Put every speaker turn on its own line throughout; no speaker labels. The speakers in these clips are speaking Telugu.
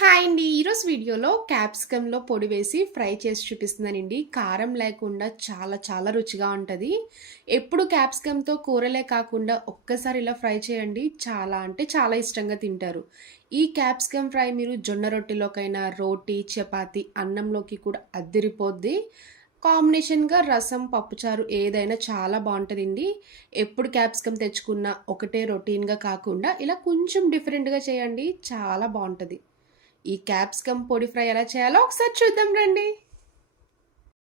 హాయ్ అండి. ఈరోజు వీడియోలో క్యాప్సికంలో పొడి వేసి ఫ్రై చేసి చూపిస్తున్నానండి. కారం లేకుండా చాలా చాలా రుచిగా ఉంటుంది. ఎప్పుడు క్యాప్సికంతో కూరలే కాకుండా ఒక్కసారి ఇలా ఫ్రై చేయండి. చాలా అంటే చాలా ఇష్టంగా తింటారు. ఈ క్యాప్సికం ఫ్రై మీరు జొన్న రొట్టెలోకైనా రోటీ చపాతి అన్నంలోకి కూడా అద్దిరిపోద్ది కాంబినేషన్గా రసం పప్పుచారు ఏదైనా చాలా బాగుంటుందండి. ఎప్పుడు క్యాప్సికం తెచ్చుకున్నా ఒకటే రొటీన్గా కాకుండా ఇలా కొంచెం డిఫరెంట్గా చేయండి. చాలా బాగుంటుంది. ఈ క్యాప్సికమ్ పొడి ఫ్రై ఎలా చేయాలో ఒకసారి చూద్దాం రండి.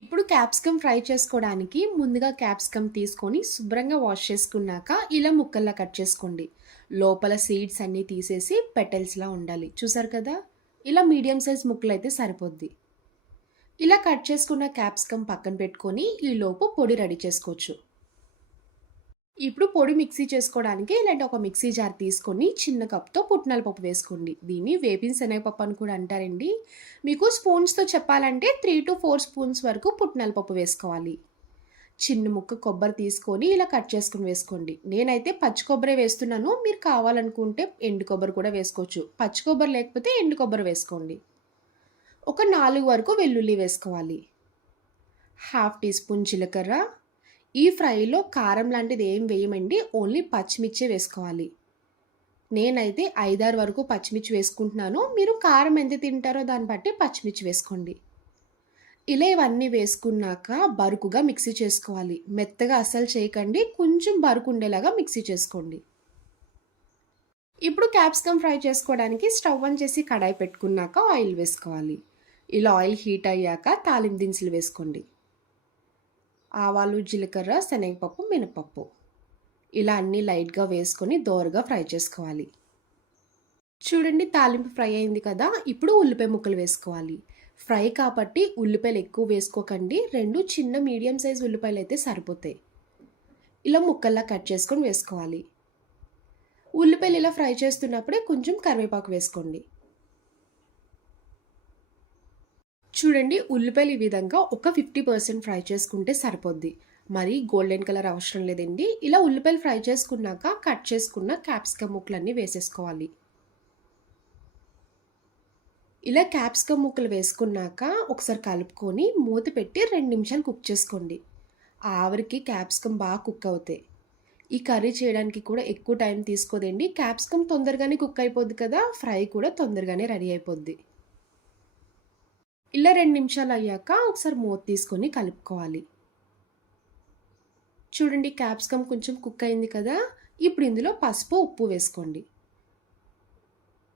ఇప్పుడు క్యాప్సికమ్ ఫ్రై చేసుకోవడానికి ముందుగా క్యాప్సికమ్ తీసుకొని శుభ్రంగా వాష్ చేసుకున్నాక ఇలా ముక్కల్లా కట్ చేసుకోండి. లోపల సీడ్స్ అన్నీ తీసేసి పెటల్స్లా ఉండాలి. చూసారు కదా? ఇలా మీడియం సైజ్ ముక్కలు అయితే సరిపోద్ది. ఇలా కట్ చేసుకున్న క్యాప్సికమ్ పక్కన పెట్టుకొని ఈ లోపు పొడి రెడీ చేసుకోవచ్చు. ఇప్పుడు పొడి మిక్సీ చేసుకోవడానికి ఇలాంటి ఒక మిక్సీ జార్ తీసుకొని చిన్న కప్తో పుట్నాల పప్పు వేసుకోండి. దీన్ని వేపిన శనగపప్పు అని కూడా అంటారండి. మీకు స్పూన్స్తో చెప్పాలంటే త్రీ టు ఫోర్ స్పూన్స్ వరకు పుట్నాల పప్పు వేసుకోవాలి. చిన్న ముక్క కొబ్బరి తీసుకొని ఇలా కట్ చేసుకుని వేసుకోండి. నేనైతే పచ్చి కొబ్బరి వేస్తున్నాను. మీరు కావాలనుకుంటే ఎండు కొబ్బరి కూడా వేసుకోవచ్చు. పచ్చి కొబ్బరి లేకపోతే ఎండు కొబ్బరి వేసుకోండి. ఒక నాలుగు వరకు వెల్లుల్లి వేసుకోవాలి. హాఫ్ టీ స్పూన్ జీలకర్ర ఈ ఫ్రైలో కారం లాంటిది ఏం వేయమండి ఓన్లీ పచ్చిమిర్చే వేసుకోవాలి. నేనైతే ఐదారు వరకు పచ్చిమిర్చి వేసుకుంటున్నాను. మీరు కారం ఎంత తింటారో దాన్ని బట్టి పచ్చిమిర్చి వేసుకోండి. ఇలా ఇవన్నీ వేసుకున్నాక బరుకుగా మిక్సీ చేసుకోవాలి. మెత్తగా అస్సలు చేయకండి కొంచెం బరుకు ఉండేలాగా మిక్సీ చేసుకోండి. ఇప్పుడు క్యాప్సికమ్ ఫ్రై చేసుకోవడానికి స్టవ్ ఆన్ చేసి కడాయి పెట్టుకున్నాక ఆయిల్ వేసుకోవాలి. ఇలా ఆయిల్ హీట్ అయ్యాక తాలింపు దినుసులు వేసుకోండి. ఆవాలు జీలకర్ర శనగపప్పు మినపప్పు. ఇలా అన్నీ లైట్గా వేసుకొని దోరగా ఫ్రై చేసుకోవాలి. చూడండి తాలింపు ఫ్రై అయింది కదా ఇప్పుడు ఉల్లిపాయ ముక్కలు వేసుకోవాలి. ఫ్రై కాబట్టి ఉల్లిపాయలు ఎక్కువ వేసుకోకండి రెండు చిన్న మీడియం సైజ్ ఉల్లిపాయలు అయితే సరిపోతాయి. ఇలా ముక్కల్లా కట్ చేసుకొని వేసుకోవాలి. ఉల్లిపాయలు ఇలా ఫ్రై చేస్తున్నప్పుడే కొంచెం కరివేపాకు వేసుకోండి. చూడండి ఉల్లిపాయలు ఈ విధంగా ఒక ఫిఫ్టీ పర్సెంట్ ఫ్రై చేసుకుంటే సరిపోద్ది. మరి గోల్డెన్ కలర్ అవసరం లేదండి. ఇలా ఉల్లిపాయలు ఫ్రై చేసుకున్నాక కట్ చేసుకున్న క్యాప్సికమ్ ముక్కలన్నీ వేసేసుకోవాలి. ఇలా క్యాప్సికమ్ ముక్కలు వేసుకున్నాక ఒకసారి కలుపుకొని మూత పెట్టి రెండు నిమిషాలు కుక్ చేసుకోండి. ఆవిరికి క్యాప్సికమ్ బాగా కుక్ అవుతాయి ఈ కర్రీ చేయడానికి కూడా ఎక్కువ టైం తీసుకోదండి. క్యాప్సికమ్ తొందరగానే కుక్ అయిపోద్ది కదా ఫ్రై కూడా తొందరగానే రెడీ అయిపోద్ది. ఇలా రెండు నిమిషాలు అయ్యాక ఒకసారి మూత తీసుకొని కలుపుకోవాలి. చూడండి క్యాప్సికమ్ కొంచెం కుక్ అయింది కదా? ఇప్పుడు ఇందులో పసుపు ఉప్పు వేసుకోండి.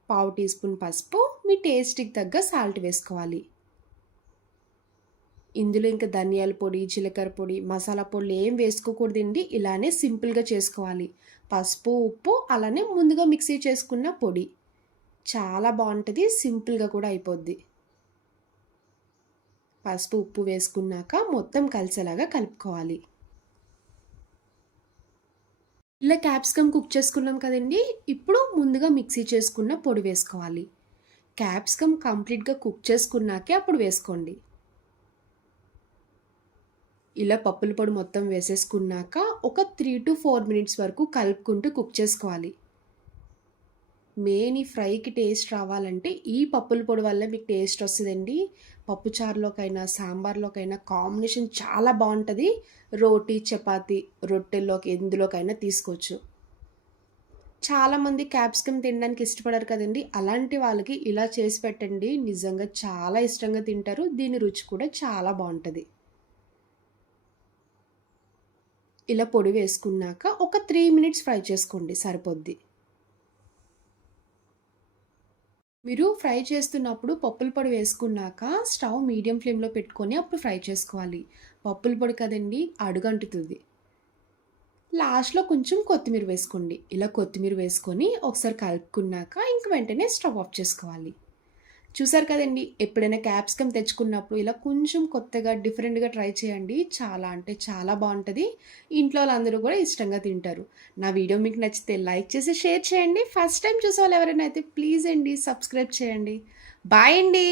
పావు టీ స్పూన్ పసుపు మీ టేస్ట్కి తగ్గ సాల్ట్ వేసుకోవాలి. ఇందులో ఇంకా ధనియాల పొడి జీలకర్ర పొడి మసాలా పొడులు ఏం వేసుకోకూడదండి ఇలానే సింపుల్గా చేసుకోవాలి. పసుపు ఉప్పు అలానే ముందుగా మిక్సీ చేసుకున్న పొడి. చాలా బాగుంటుంది సింపుల్గా కూడా అయిపోద్ది. పసుపు ఉప్పు వేసుకున్నాక మొత్తం కలిసేలాగా కలుపుకోవాలి. ఇలా క్యాప్సికమ్ కుక్ చేసుకున్నాం కదండి. ఇప్పుడు ముందుగా మిక్సీ చేసుకున్న పొడి వేసుకోవాలి. క్యాప్సికమ్ కంప్లీట్గా కుక్ చేసుకున్నాకే అప్పుడు వేసుకోండి. ఇలా పప్పుల పొడి మొత్తం వేసేసుకున్నాక ఒక త్రీ టు ఫోర్ మినిట్స్ వరకు కలుపుకుంటూ కుక్ చేసుకోవాలి. మెయిన్ ఈ ఫ్రైకి టేస్ట్ రావాలంటే ఈ పప్పుల పొడి వల్ల మీకు టేస్ట్ వస్తుందండి. పప్పుచారులోకైనా సాంబార్లోకైనా కాంబినేషన్ చాలా బాగుంటుంది. రోటీ చపాతి రొట్టెల్లోకి ఎందులోకైనా తీసుకోవచ్చు. చాలామంది క్యాప్సికమ్ తినడానికి ఇష్టపడరు కదండి. అలాంటి వాళ్ళకి ఇలా చేసి పెట్టండి. నిజంగా చాలా ఇష్టంగా తింటారు. దీని రుచి కూడా చాలా బాగుంటుంది. ఇలా పొడి వేసుకున్నాక ఒక త్రీ మినిట్స్ ఫ్రై చేసుకోండి. సరిపోద్ది. మీరు ఫ్రై చేస్తున్నప్పుడు పప్పుల పొడి వేసుకున్నాక స్టవ్ మీడియం ఫ్లేమ్లో పెట్టుకొని అప్పుడు ఫ్రై చేసుకోవాలి. పప్పుల పొడి కదండి అడుగంటుతుంది. లాస్ట్లో కొంచెం కొత్తిమీర వేసుకోండి. ఇలా కొత్తిమీర వేసుకొని ఒకసారి కలుపుకున్నాక ఇంక వెంటనే స్టవ్ ఆఫ్ చేసుకోవాలి. చూసారు కదండి ఎప్పుడైనా క్యాప్సికమ్ తెచ్చుకున్నప్పుడు ఇలా కొంచెం కొత్తగా డిఫరెంట్గా ట్రై చేయండి. చాలా అంటే చాలా బాగుంటుంది. ఇంట్లో వాళ్ళందరూ కూడా ఇష్టంగా తింటారు. నా వీడియో మీకు నచ్చితే లైక్ చేసి షేర్ చేయండి. ఫస్ట్ టైం చూసే వాళ్ళు ఎవరైనా అయితే ప్లీజ్ అండి సబ్స్క్రైబ్ చేయండి. బాయ్ అండి.